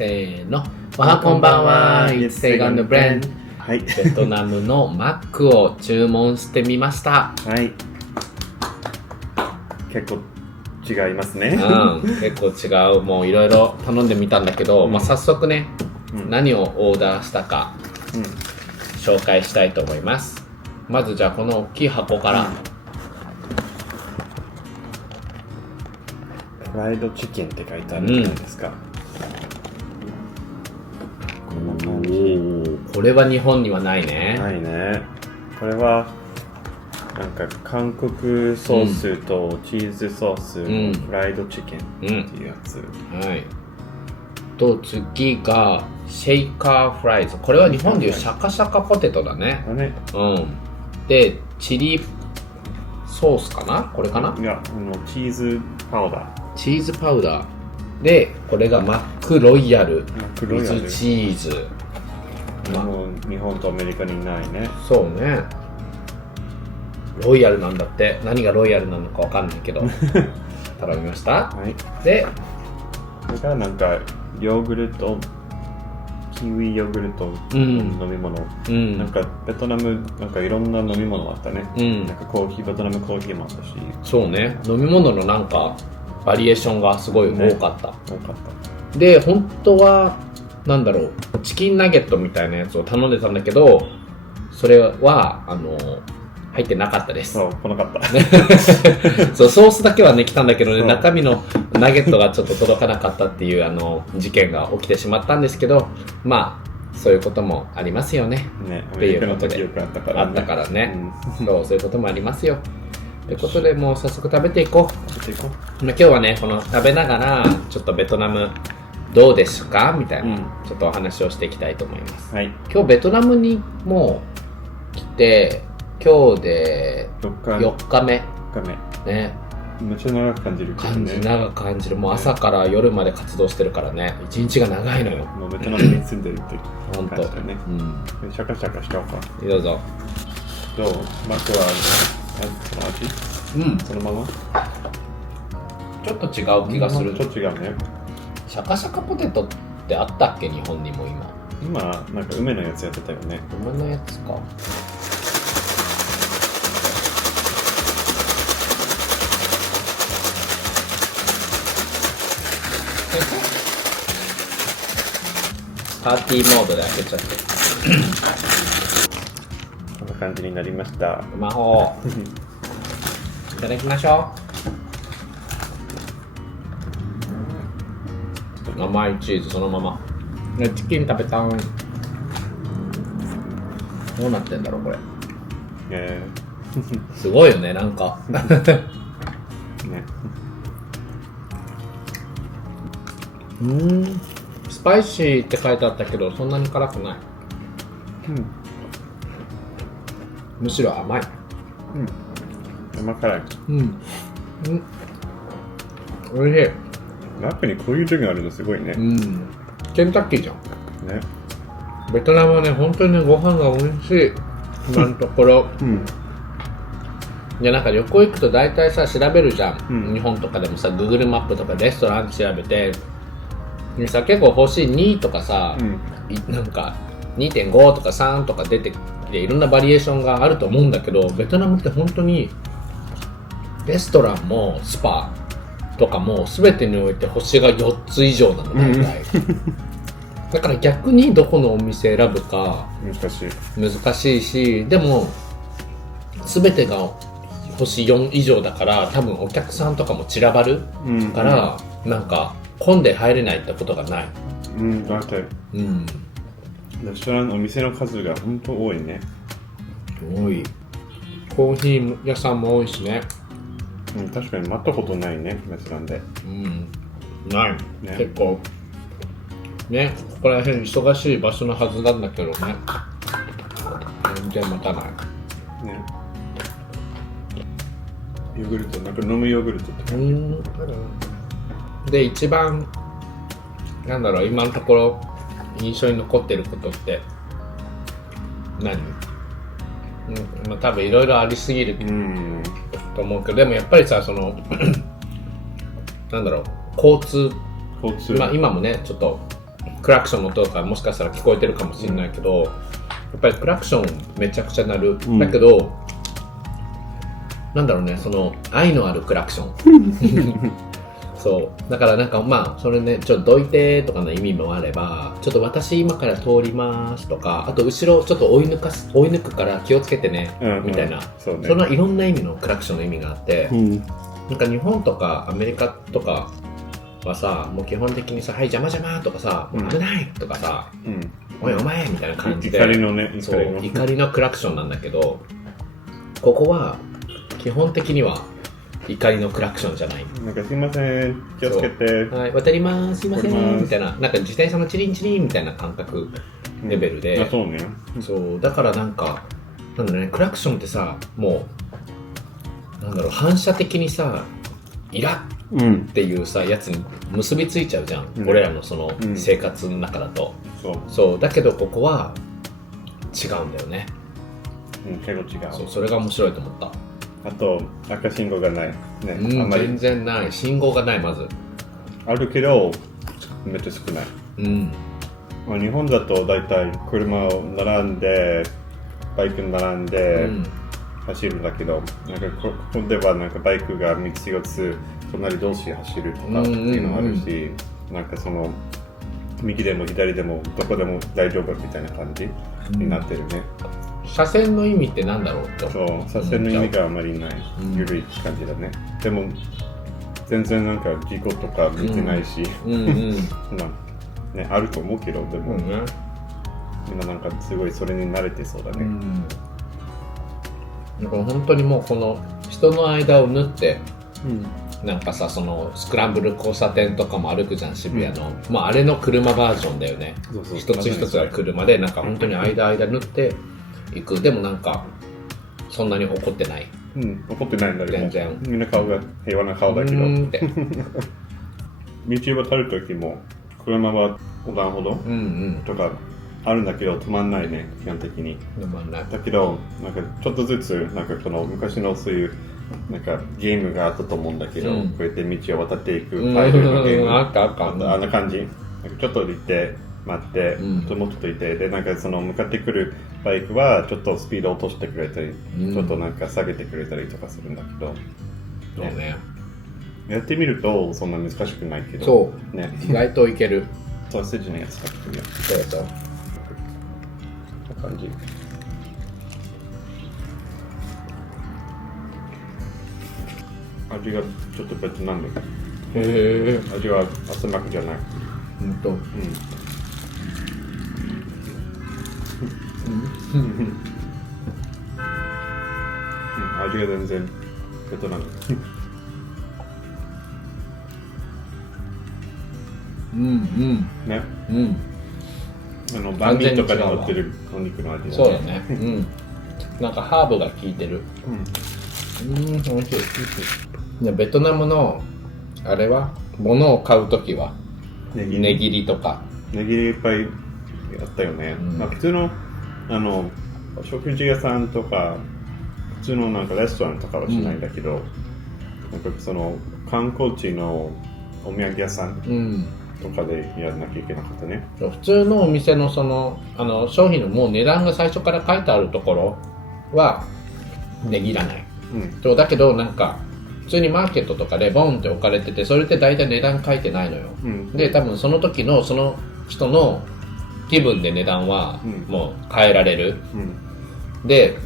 せーの。おはこんばんは。It's Saigon the Blend。はい。ベトナムのマックを注文してみました。はい。結構違いますね。結構違う。もういろいろ頼んでみたんだけど、早速ね、何をオーダーしたか、紹介したいと思います。まずじゃあこの大きい箱から。フライドチキンって書いてあるじゃないですか。こんな感じ。これは日本にはないね。ないね。これはなんか韓国ソースとチーズソースのフライドチキンっていうやつ。はい。と次がシェイカーフライズ。これは日本でいうシャカシャカポテトだね。でチリソースかな、これかな。いや、チーズパウダー。チーズパウダーで、これがマックロイヤルウズチーズ。日本とアメリカにないね。そうね。ロイヤルなんだって。何がロイヤルなのかわかんないけど頼みました。はい。で、それからなんかヨーグルト、キウイヨーグルト飲み物、なんかベトナムなんかいろんな飲み物あったね。なんかコーヒー、ベトナムコーヒーもあったし。そうね。飲み物のなんかバリエーションがすごい多かった。多かった。で、本当はなんだろう、チキンナゲットみたいなやつを頼んでたんだけど、それは入ってなかったです。そう、来なかった。そう、ソースだけはね来たんだけどね、中身のナゲットがちょっと届かなかったっていう事件が起きてしまったんですけど、まあそういうこともありますよね。っていうことであったからね。そういうこともありますよ。ということで、もう早速食べていこう。今日はね、この食べながらちょっとベトナムどうですかみたいな、ちょっとお話をしていきたいと思います。はい。今日ベトナムにもう来て、今日で4日目。ね。めっちゃ長く感じるけどね。長く感じる。もう朝から夜まで活動してるからね。一日が長いのよ。もうベトナムに住んでるって感じだね。シャカシャカしちゃおうか。どうぞ。どう？マックはその味？そのまま？ちょっと違う気がする。ちょっと違うね。シャカシャカポテトってあったっけ、日本にも今。今なんか梅のやつやってたよね。梅のやつか。パーティーモードで開けちゃってこんな感じになりました。スマホいただきましょう。甘いチーズそのまま。チキン食べたい。どうなってんだろうこれ。すごいよね、なんかね。スパイシーって書いてあったけど、そんなに辛くない。むしろ甘い。甘辛い。おいしい。マックにこういう時があるのすごいね。ケンタッキーじゃん。ね。ベトナムはね、本当にね、ご飯が美味しい。今のところ。いや、なんか旅行行くと大体さ、調べるじゃん。日本とかでもさ、Google マップとかレストラン調べて、でさ、結構星2とかさ、なんか 2.5 とか3とか出てきて、いろんなバリエーションがあると思うんだけど、ベトナムって本当にレストランもスパとかも全てにおいて星が4つ以上なの、大体。だから逆にどこのお店選ぶか難しいし、でも全てが星4以上だから多分お客さんとかも散らばるから、なんか混んで入れないってことがない。だって、レストラン、お店の数が本当多いね。多い。コーヒー屋さんも多いしね。確かに待ったことないね、レストランで。ない、結構ね、ここら辺忙しい場所のはずなんだけどね、全然待たないね。ヨーグルト、なんか飲むヨーグルトって感じで、一番なんだろう、今のところ印象に残ってることって何？多分いろいろありすぎると思うけど、でもやっぱりさ、そのなんだろう、交通、今もねちょっとクラクションの音とかもしかしたら聞こえてるかもしれないけど、やっぱりクラクションめちゃくちゃ鳴る、だけどなんだろうね、その愛のあるクラクションそうだからなんかまあそれね、ちょっとどいてとかの意味もあれば、ちょっと私今から通りますとか、あと後ろちょっと追い抜くから気をつけてね、みたいな、そんないろんな意味のクラクションの意味があって、なんか日本とかアメリカとかはさ、もう基本的にさ、はい邪魔邪魔とかさ、危ないとかさ、おいお前みたいな感じで、怒りのね、怒りのクラクションなんだけど、ここは基本的には怒りのクラクションじゃない。なんかすいません、気をつけて。はい、渡ります、すいませんみたいな、なんか自転車のチリンチリンみたいな感覚レベルで、そうね。そうだからなんかなんだろうね、クラクションってさ、もうなんだろう、反射的にさ、イラッっていうさ、やつに結びついちゃうじゃん、俺らのその生活の中だと、そうだけどここは違うんだよね。結構違う。そう、それが面白いと思った。あと赤信号がない、ね、あんまり全然ない、信号がない。まずあるけどめっちゃ少ない。まあ、日本だとだいたい車を並んでバイク並んで走るんだけど、なんかここではなんかバイクが3つ4つ隣同士走るとかっていうのもあるし、なんかその右でも左でもどこでも大丈夫みたいな感じになってるね。車線の意味ってなんだろうって。そう、車線の意味があまりない、緩い感じだね。でも全然なんか事故とか見てないし、まあね、あると思うけど、でも、今なんかすごいそれに慣れてそうだね。なんか本当にもうこの人の間を縫って、なんかさ、そのスクランブル交差点とかも歩くじゃん、渋谷の、まああれの車バージョンだよね。一つ一つが車で、なんか本当に間縫って行く。でもなんかそんなに怒ってない。怒ってないんだけど、全然みんな顔が平和な顔だけど、道渡る時も車は横断歩道とかあるんだけど止まんないね、基本的に。止まんない。だけどなんかちょっとずつなんかこの昔のそういうなんかゲームがあったと思うんだけど、こうやって道を渡っていくパイルのゲーム、あんな感じ。なんかちょっと行って待って、もうちょっといて、でなんかその向かってくるバイクはちょっとスピード落としてくれたり、ちょっとなんか下げてくれたりとかするんだけど、そうね。やってみるとそんな難しくないけど、そうね、意外といける。ソーセージのやつ買ってみよう。そうそう。こんな感じ。味がちょっと別なんだけど。へえ。味は汗巻きじゃない。味が全然ベトナム。ね。バンミーとかに乗ってるお肉の味だね。そうだね。なんかハーブが効いてる。美味しい。ベトナムのあれは物を買うときは値切りとか。値切りいっぱいやったよね。まあ普通の食事屋さんとか普通のなんかレストランとかはしないんだけど、なんかその観光地のお土産屋さんとかでやらなきゃいけなかったね。普通のお店のその商品のもう値段が最初から書いてあるところは値切らない。そうだけどなんか普通にマーケットとかでボンって置かれてて、それって大体値段書いてないのよ。で多分その時のその人の気分で値段はもう変えられる。で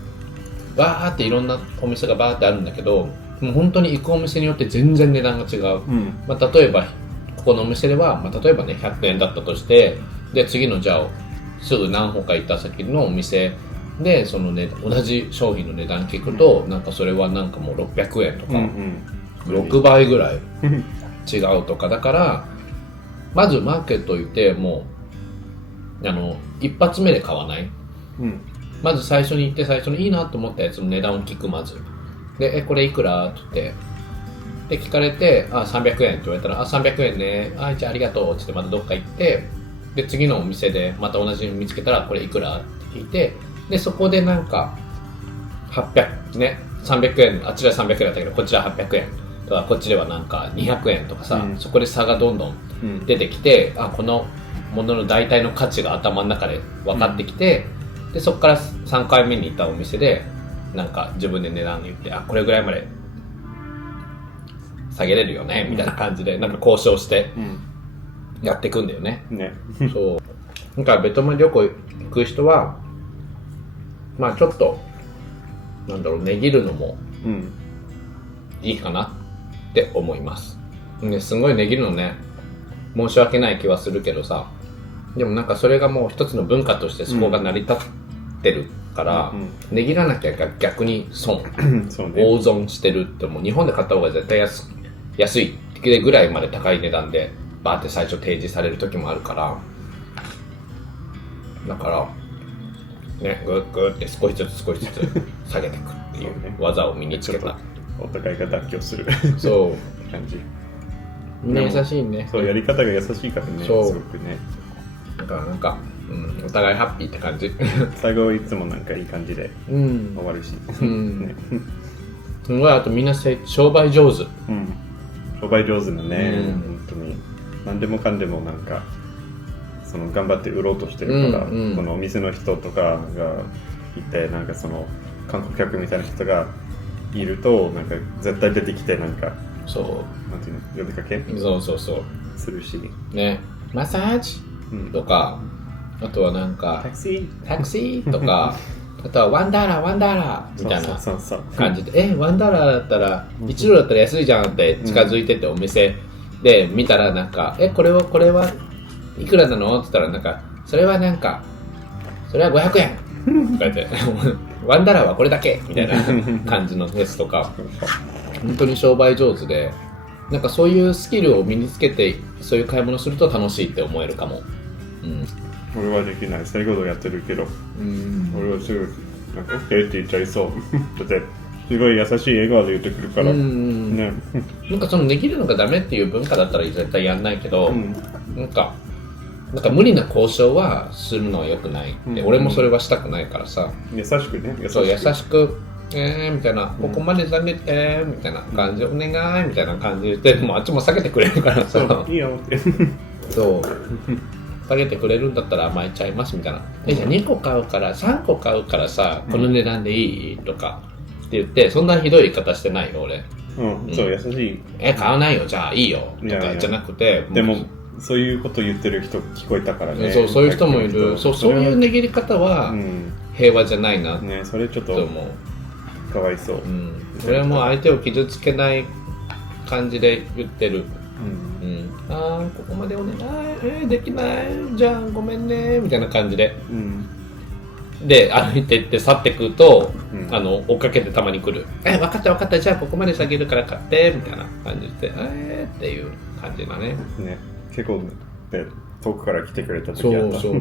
バーっていろんなお店がバーってあるんだけど、もう本当に行くお店によって全然値段が違う。まあ、例えばここのお店では、まあ、例えばね100円だったとして、で次のじゃあすぐ何歩か行った先のお店でその、ね、同じ商品の値段聞くと、なんかそれはなんかもう600円とか、6倍ぐらい違うとかだから、まずマーケット行ってもう一発目で買わない。まず最初に行って最初にいいなと思ったやつの値段を聞く。まずでこれいくらって言ってで聞かれて、300円って言われたら、300円ね、じゃあありがとうって言ってまたどっか行って、で次のお店でまた同じの見つけたらこれいくらって聞いて、でそこでなんか800ね、300円、あっちでは300円だったけどこっちでは800円とか、こっちではなんか200円とかさ、そこで差がどんどん出てきて、このものの大体の価値が頭の中で分かってきて、でそこから3回目に行ったお店でなんか自分で値段言って、あ、これぐらいまで下げれるよねみたいな感じでなんか交渉してやっていくんだよね。そう。だからベトナム旅行行く人はまあちょっとなんだろう、値切るのもいいかなって思います。すごい値切るのね、申し訳ない気はするけどさ、でもなんかそれがもう一つの文化としてそこが成り立ってるから、値切らなきゃ逆に損そう、ね、大損してるってもう日本で買った方が絶対安いぐらいまで高い値段でバーって最初提示される時もあるから、だからね、グーって少しずつ下げていくっていう技を身につけた。お互いが妥協するそう感じ。みんな優しいね。そう、やり方が優しいからね。そうすごくね。だからなんか、お互いハッピーって感じ。最後いつもなんかいい感じで終わるし、ね、すごい。あとみんな商売上手、商売上手なね、本当に何でもかんでもなんかその頑張って売ろうとしてるから、このお店の人とかがいて、なんかその観光客みたいな人がいるとなんか絶対出てきてなんかなんていうの呼びかけそうするしね、マッサージ、とか、あとはなんかタクシーとかあとはワンダーラーみたいな感じで、ワンダーラーだったら1ドルだったら安いじゃんって近づいてってお店で見たらなんか、これはいくらなのって言ったらなんかそれは500円とか言ってワンダーラーはこれだけみたいな感じのテストとか本当に商売上手で、なんかそういうスキルを身につけてそういう買い物すると楽しいって思えるかも。俺はできない。最後やってるけど、俺はすぐなんか OK って言っちゃいそうだってすごい優しい笑顔で言ってくるからね。なんかそのできるのがダメっていう文化だったら絶対やんないけど、なんか無理な交渉はするのは良くないって、俺もそれはしたくないからさ、優しくね、優しくみたいな、ここまで下げてみたいな感じでお願いみたいな感じで言って、でもあっちも下げてくれるからさ、いいよってそう下げてくれるんだったら甘えちゃいますみたいな。じゃあ2個買うから3個買うからさ、この値段でいいとかって言って、そんなひどい言い方してないよ俺。そう優しい。買わないよ、じゃあいいよとかじゃなくて、でもそういうこと言ってる人聞こえたからね。そういう人もいる。そういう値切り方は平和じゃないなね。それちょっとかわいそう。それはもう相手を傷つけない感じで言ってる。ここまでお願い、できない、じゃあごめんねみたいな感じで、で歩いてって去ってくると、追っかけてたまに来る。分かったじゃあここまで下げるから買ってみたいな感じでっていう感じだね。結構遠くから来てくれた時あった。そう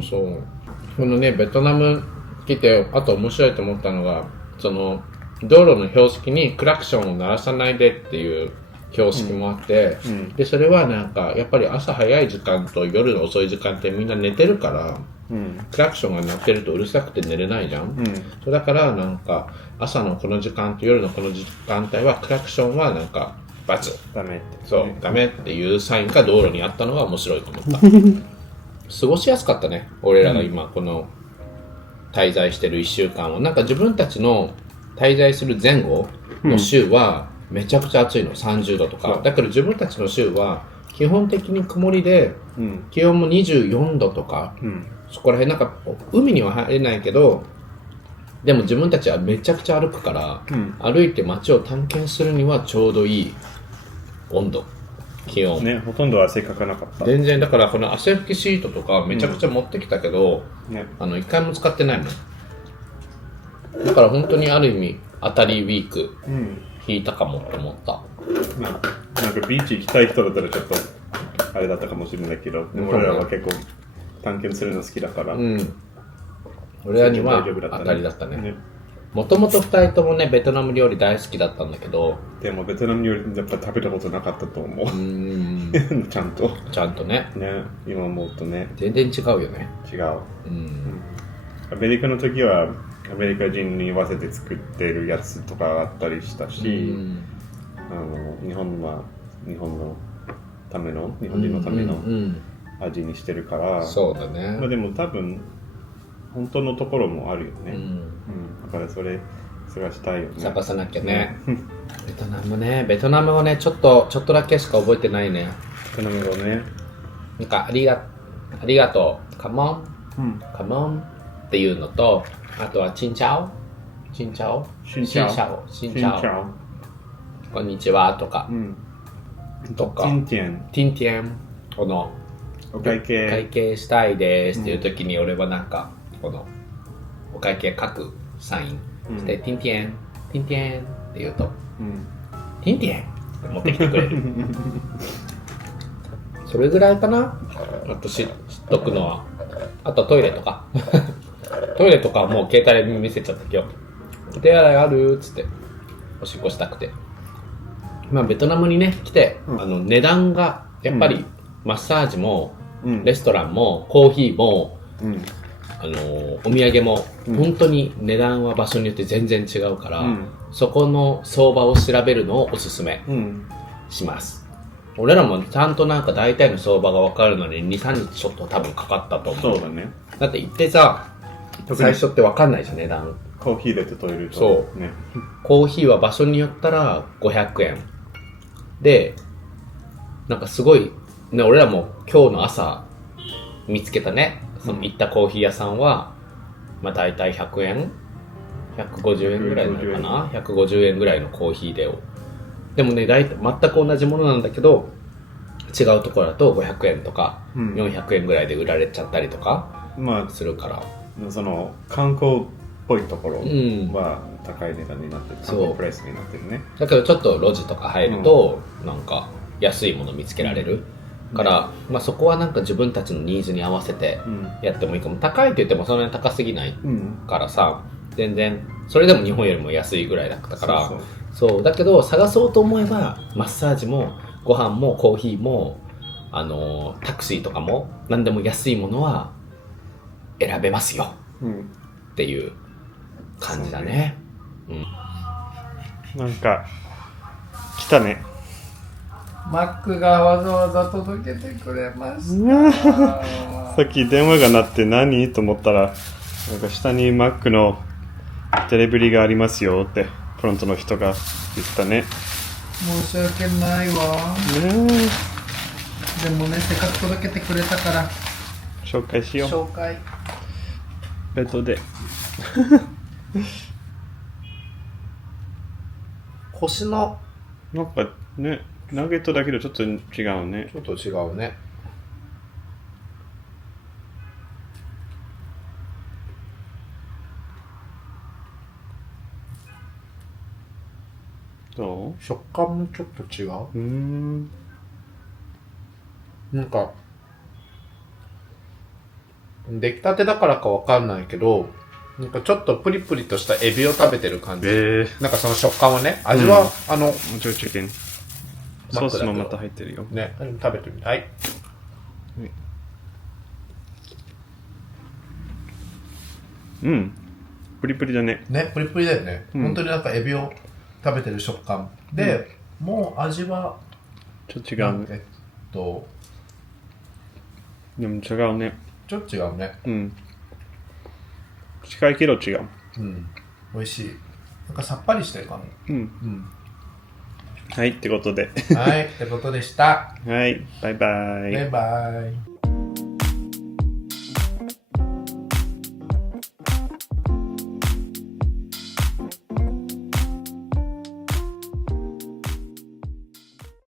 このねベトナム来てあと面白いと思ったのが、その道路の標識にクラクションを鳴らさないでっていう標識もあって、でそれはなんかやっぱり朝早い時間と夜の遅い時間ってみんな寝てるから、クラクションが鳴ってるとうるさくて寝れないじゃん、だからなんか朝のこの時間と夜のこの時間帯はクラクションはなんか×ダメって、ダメっていうサインが道路にあったのが面白いと思った過ごしやすかったね、俺らが今この滞在してる1週間を。なんか自分たちの滞在する前後の週はめちゃくちゃ暑いの、30度とか。だから自分たちの週は基本的に曇りで、気温も24度とか、そこら辺なんか海には入れないけど、でも自分たちはめちゃくちゃ歩くから、歩いて街を探検するにはちょうどいい温度、気温ね。ほとんど汗かかなかった。全然。だからこの汗拭きシートとかめちゃくちゃ持ってきたけど、一回も使ってないもん。だから本当にある意味当たりウィーク引いたかもと思った。なんかビーチ行きたい人だったらちょっとあれだったかもしれないけど、でも俺らは結構探検するの好きだから、俺らには当たりだったね。もともと2人ともねベトナム料理大好きだったんだけど、でもベトナム料理やっぱ食べたことなかったと思うちゃんとね今思うとね全然違うよね。違う。アメリカの時はアメリカ人に言わせて作ってるやつとかあったりしたし、日本は日本のための日本人のための味にしてるから。そうだね。まあでも多分本当のところもあるよね。だからそれはしたいよね。探さなきゃね。ベトナムね、ベトナムはね、ちょっとだけしか覚えてないね。ベトナム語ね。なんかありがとう、カモン、カモンっていうのと、あとはチンチャオ、チンチャオ、チンチャオ、チンチャオ、こんにちはとか、とか、ティンティン、このお会計したいですっていう時に俺はなんかこのお会計書くサインして、ティンティン、ティンティンって言うと、ティンティンって持ってきてくれる。それぐらいかな。あと知っとくのは、あとトイレとかトイレとかはもう携帯で見せちゃったけど、お手洗いあるっつっておしっこしたくて、まあベトナムにね来て、値段がやっぱりマッサージも、レストランもコーヒーも、お土産も、本当に値段は場所によって全然違うから、そこの相場を調べるのをおすすめします。俺らもちゃんとなんか大体の相場が分かるのに 2,3 日ちょっと多分かかったと思う。そうだね。だって行ってさ、最初って分かんないじゃん、値段。コーヒーで例えると、そう、ね、コーヒーは場所によったら500円で、なんかすごいね、俺らも今日の朝見つけたね、その行ったコーヒー屋さんは、まあ大体100円150円ぐらいなのかな、150円ぐらいのコーヒーでもね、大体全く同じものなんだけど、違うところだと500円とか400円ぐらいで売られちゃったりとかするから、その観光っぽいところは高い値段になってる、観光プライスになってるね。だけどちょっと路地とか入ると、なんか安いもの見つけられるから、まあそこはなんか自分たちのニーズに合わせてやってもいいかも。高いって言ってもそんなに高すぎないからさ、全然それでも日本よりも安いぐらいだったから、そうだけど探そうと思えばマッサージもご飯もコーヒーもタクシーとかも何でも安いものは選べますよ、っていう感じだね。なんか来たね。マックがわざわざ届けてくれましたさっき電話が鳴って何と思ったら、なんか下にマックのデリバリーがありますよってフロントの人が言ったね。申し訳ないわ。でもね、せっかく届けてくれたから紹介しよう。紹介ベッドで腰のなんかね、ナゲットだけどちょっと違うね。ちょっと違うね。どう？食感もちょっと違う。なんか出来たてだからかわかんないけど、なんかちょっとプリプリとしたエビを食べてる感じ。なんかその食感はね、味はもちろんチキンソースもまた入ってるよね。食べてみたい。プリプリだね。ね、プリプリだよね。本当になんかエビを食べてる食感で、もう味はちょっと違うね。でも違うね。ちょっと違うね。近いけど違う。美味しい。なんかさっぱりしてるかも。はい、ってことで。はい、ってことでした。はい、バイバイ。バイバイ。